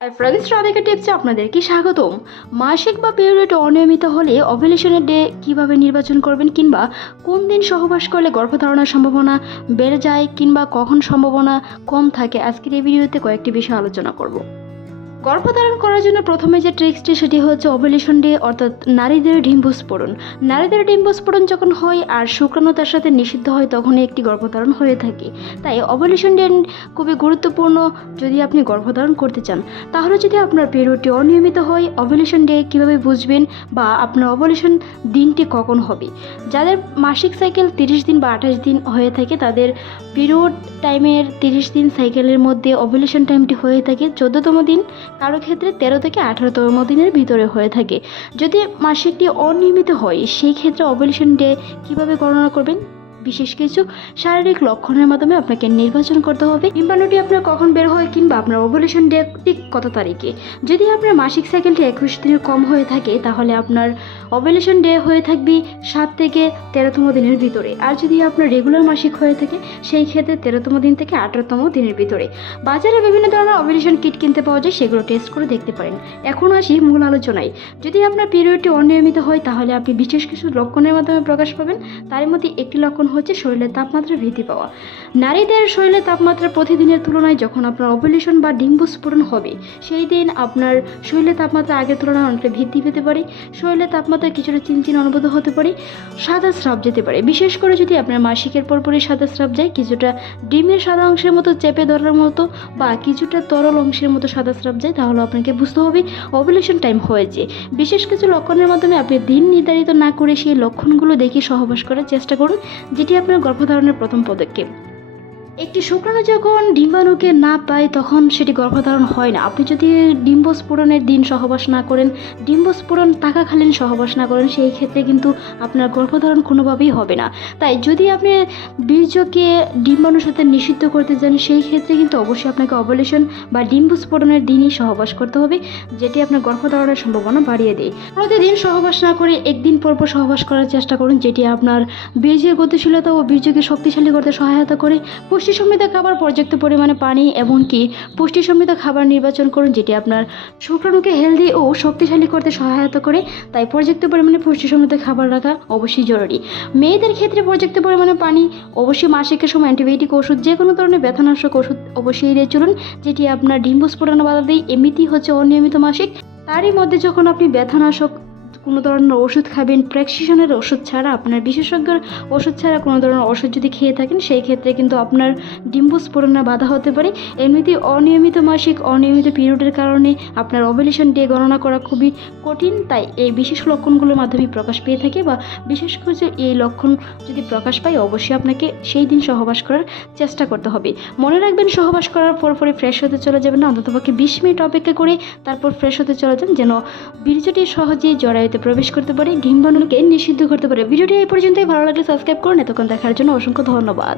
Hi friends, Radhika টিপসে আপনাদেরকে স্বাগতম। মাসিক বা পিরিয়ড অনিয়মিত হলে ওভুলেশনের ডে কিভাবে নির্বাচন করবেন, কিংবা কোন দিন সহবাস করলে গর্ভধারণার সম্ভাবনা বেড়ে যায়, কিংবা কখন সম্ভাবনা কম থাকে, আজকের এই ভিডিওতে কয়েকটি বিষয় আলোচনা করব। গর্ভধারণ করার জন্য প্রথমে যে ট্রিক্সটি সেটি হচ্ছে ওভুলেশন ডে, অর্থাৎ নারীদের ডিম্বস্ফোরণ। নারীদের ডিম্বস্ফোরণ যখন হয় আর শুক্রাণু তার সাথে নিষিদ্ধ হয়, তখনই একটি গর্ভধারণ হয়ে থাকে। তাই ওভুলেশন ডে খুবই গুরুত্বপূর্ণ যদি আপনি গর্ভধারণ করতে চান। তাহলে যদি আপনার পিরিয়ডটি অনিয়মিত হয়, ওভুলেশন ডে কীভাবে বুঝবেন বা আপনার ওভুলেশন দিনটি কখন হবে। যাদের মাসিক সাইকেল 30 দিন বা 28 দিন হয়ে থাকে, তাদের পিরিয়ড টাইমের 30 দিন সাইকেলের মধ্যে ওভুলেশন টাইমটি হয়ে থাকে 14তম দিন, কারো ক্ষেত্রে 13 থেকে 18তম দিনের ভিতরে হয়ে থাকে। যদি মাসিকটি অনিয়মিত হয়, সেই ক্ষেত্রে ওভুলেশন ডে কীভাবে গণনা করবেন, বিশেষ কিছু শারীরিক লক্ষণের মাধ্যমে আপনাকে নির্বাচন করতে হবে ডিম্বাণুটি আপনার কখন বের হয়, কিংবা আপনার ওভুলেশন ডে ঠিক কত তারিখে। যদি আপনার মাসিক সাইকেলটি 21 দিনের কম হয়ে থাকে, তাহলে আপনার ওভুলেশন ডে হয়ে থাকবে 7 থেকে 13তম দিনের ভিতরে। আর যদি আপনার রেগুলার মাসিক হয়ে থাকে, সেই ক্ষেত্রে 13তম দিন থেকে 18তম দিনের ভিতরে। বাজারে বিভিন্ন ধরনের ওভুলেশন কিট কিনতে পাওয়া যায়, সেগুলো টেস্ট করে দেখতে পারেন। এখন আসি মূল আলোচনায়। যদি আপনার পিরিয়ডটি অনিয়মিত হয়, তাহলে আপনি বিশেষ কিছু লক্ষণের মাধ্যমে প্রকাশ পাবেন। তার মধ্যে একটি লক্ষণ হচ্ছে শরীরের তাপমাত্রা বৃদ্ধি পাওয়া। নারীদের শরীরের তাপমাত্রা প্রতিদিনের তুলনায় যখন আপনার ওভুলেশন বা ডিম্বস্ফোরণ হবে, সেই দিন আপনার শরীরের তাপমাত্রা আগের তুলনায় অনেকটা বৃদ্ধি পেতে পারে। শরীরের তাপমাত্রা কিছুটা চিনচিন অনুভূত হতে পারে, সাদা স্রাব যেতে পারে। বিশেষ করে যদি আপনার মাসিকের পরপরই সাদা স্রাব যায়, কিছুটা ডিমের সাদা অংশের মতো চেপে ধরার মতো বা কিছুটা তরল অংশের মতো সাদা স্রাব যায়, তাহলে আপনাকে বুঝতে হবে ওভুলেশন টাইম হয়েছে। বিশেষ কিছু লক্ষণের মাধ্যমে আপনি দিন নির্ধারিত না করে সেই লক্ষণগুলো দেখে সহবাস করার চেষ্টা করুন, যেটি আপনার গর্ভধারণের প্রথম পদক্ষেপ। একটি শুক্রাণু যখন ডিম্বাণুকে না পায়, তখন সেটি গর্ভধারণ হয় না। আপনি যদি ডিম্বস্ফোরণের দিন সহবাস না করেন, ডিম্বস্ফোরণ থাকাকালীন সহবাস না করেন, সেই ক্ষেত্রে কিন্তু আপনার গর্ভধারণ কোনোভাবেই হবে না। তাই যদি আপনি বীর্যকে ডিম্বাণুর সাথে নিষিদ্ধ করতে চান, সেই ক্ষেত্রে কিন্তু অবশ্যই আপনাকে ওভুলেশন বা ডিম্বস্ফোরণের দিনই সহবাস করতে হবে, যেটি আপনার গর্ভধারণের সম্ভাবনা বাড়িয়ে দেয়। প্রতিদিন সহবাস না করে একদিন পর পর সহবাস করার চেষ্টা করুন, যেটি আপনার বীর্যের গতিশীলতা ও বীর্যকে শক্তিশালী করতে সহায়তা করে। পুষ্টি সমৃদ্ধ খাবার, পর্যাপ্ত পরিমাণে পানি, এমনকি পুষ্টি সমৃদ্ধ খাবার নির্বাচন করুন, যেটি আপনার শুক্রাণুকে হেলদি ও শক্তিশালী করতে সহায়তা করে। তাই পর্যাপ্ত পরিমাণে পুষ্টি সমৃদ্ধ খাবার রাখা অবশ্যই জরুরি। মেয়েদের ক্ষেত্রে পর্যাপ্ত পরিমাণে পানি, অবশ্যই মাসিকের সময় অ্যান্টিবায়োটিক ওষুধ, যে কোনো ধরনের ব্যথানাশক ওষুধ অবশ্যই এড়িয়ে চলুন, যেটি আপনার ডিম্বস্ফোরণে বাধা দেয়। এমনিতেই হচ্ছে অনিয়মিত মাসিক, তারই মধ্যে যখন আপনি ব্যথানাশক কোনো ধরনের ওষুধ খাবেন, প্রেসক্রিপশনের ওষুধ ছাড়া, আপনার বিশেষজ্ঞের ওষুধ ছাড়া কোনো ধরনের ওষুধ যদি খেয়ে থাকেন, সেই ক্ষেত্রে কিন্তু আপনার ডিম্বস্ফোরণে বাধা হতে পারে। এমনিতেই অনিয়মিত মাসিক, অনিয়মিত পিরিয়ডের কারণে আপনার ওভুলেশন ডে গণনা করা খুবই কঠিন। তাই এই বিশেষ লক্ষণগুলোর মাধ্যমে প্রকাশ পেয়ে থাকে, বা বিশেষ করে এই লক্ষণ যদি প্রকাশ পায়, অবশ্যই আপনাকে সেই দিন সহবাস করার চেষ্টা করতে হবে। মনে রাখবেন, সহবাস করার পরপরই ফ্রেশ হতে চলে যাবেন না, অন্ততপক্ষে 20 মিনিট অপেক্ষা করে তারপর ফ্রেশ হতে চলে যান, যেন বীর্যটি সহজেই জরায়ুতে প্রবেশ করতে পারে, ডিম্বাণুকে নিষিদ্ধ করতে পারে। ভিডিওটি এই পর্যন্তই। ভালো লাগলে সাবস্ক্রাইব করুন। এতক্ষণ দেখার জন্য অসংখ্য ধন্যবাদ।